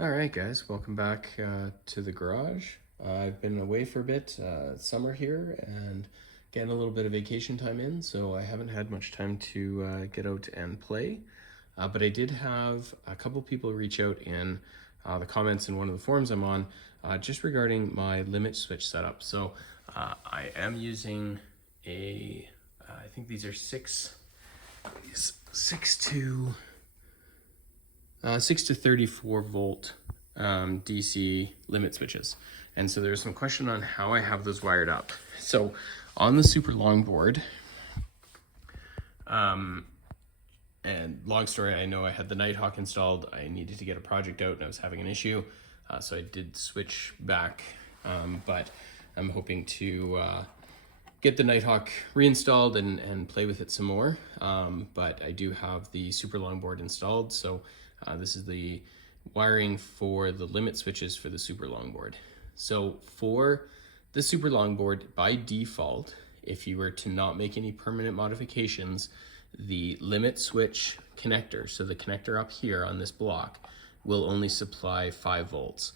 All right, guys, welcome back to the garage. I've been away for a bit, summer here, and getting a little bit of vacation time in, so I haven't had much time to get out and play. But I did have a couple people reach out in the comments in one of the forums I'm on, just regarding my limit switch setup. So I am using I think these are six to 34 volt DC limit switches. And so there's some question on how I have those wired up. So on the super long board, and long story, I know I had the Nighthawk installed. I needed to get a project out and I was having an issue. So I did switch back, but I'm hoping to get the Nighthawk reinstalled and play with it some more. But I do have the super long board installed. So this is the wiring for the limit switches for the super long board. So for the super long board, by default, if you were to not make any permanent modifications, the limit switch connector, so the connector up here on this block, will only supply 5 volts.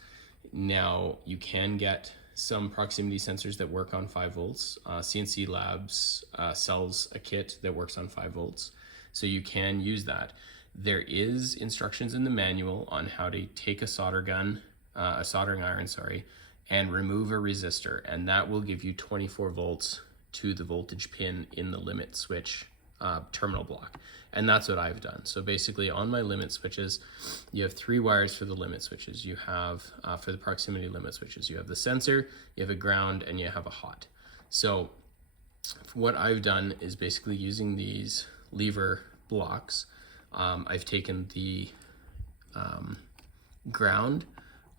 Now you can get some proximity sensors that work on 5 volts. CNC Labs sells a kit that works on 5 volts, so you can use that. There is instructions in the manual on how to take a soldering iron, and remove a resistor, and that will give you 24 volts to the voltage pin in the limit switch terminal block. And that's what I've done. So basically on my limit switches, you have 3 wires for the limit switches. You have, for the proximity limit switches, you have the sensor, you have a ground, and you have a hot. So what I've done is basically using these lever blocks, I've taken the ground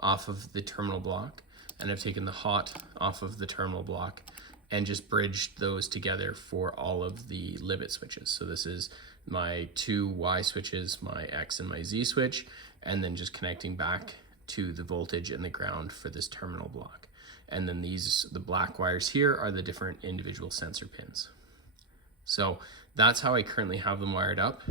off of the terminal block, and I've taken the hot off of the terminal block and just bridged those together for all of the limit switches. So this is my 2 Y switches, my X and my Z switch, and then just connecting back to the voltage and the ground for this terminal block. And then the black wires here are the different individual sensor pins. So that's how I currently have them wired up.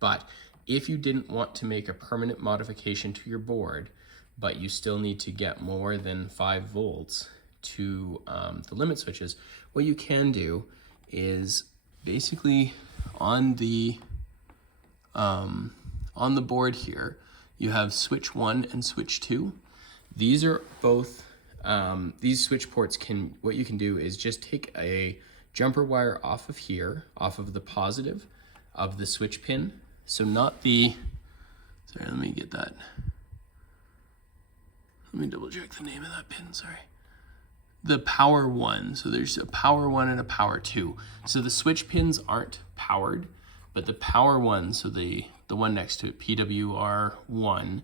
But if you didn't want to make a permanent modification to your board, but you still need to get more than 5 volts to the limit switches, what you can do is basically on the board here, you have switch 1 and switch 2. These are both, these switch ports what you can do is just take a jumper wire off of here, off of the positive of the switch pin. So not the, sorry, let me get that. Let me double check the name of that pin, sorry. The power 1, so there's a power 1 and a power 2. So the switch pins aren't powered, but the power 1, so the one next to it, PWR1,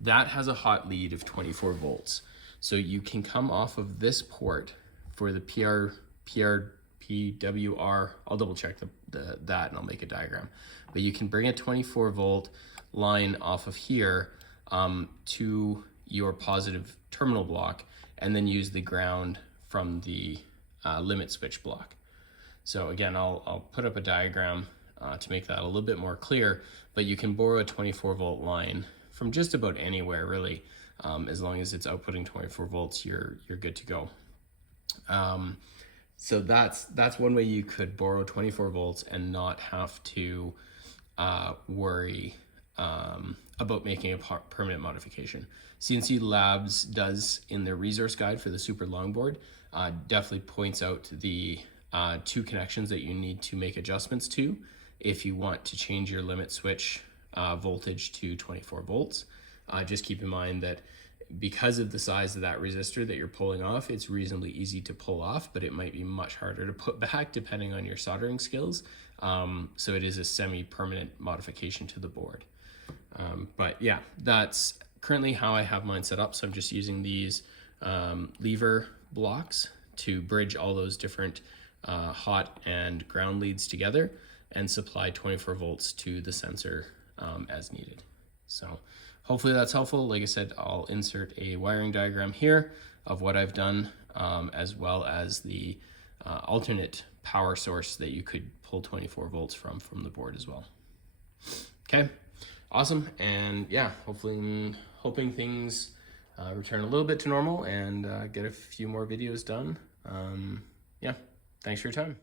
that has a hot lead of 24 volts. So you can come off of this port for the PWR, I'll double check that and I'll make a diagram. But you can bring a 24 volt line off of here to your positive terminal block, and then use the ground from the limit switch block. So again, I'll put up a diagram to make that a little bit more clear, but you can borrow a 24 volt line from just about anywhere really. As long as it's outputting 24 volts, you're good to go. So that's one way you could borrow 24 volts and not have to worry about making a permanent modification. CNC Labs does, in their resource guide for the super long board, definitely points out the 2 connections that you need to make adjustments to if you want to change your limit switch voltage to 24 volts. Just keep in mind that because of the size of that resistor that you're pulling off, it's reasonably easy to pull off, but it might be much harder to put back depending on your soldering skills. So it is a semi-permanent modification to the board. But yeah, that's currently how I have mine set up. So I'm just using these lever blocks to bridge all those different hot and ground leads together and supply 24 volts to the sensor as needed. So hopefully that's helpful. Like I said, I'll insert a wiring diagram here of what I've done, as well as the alternate power source that you could pull 24 volts from the board as well. Okay. awesome. And yeah, hoping things return a little bit to normal and get a few more videos done. Yeah, thanks for your time.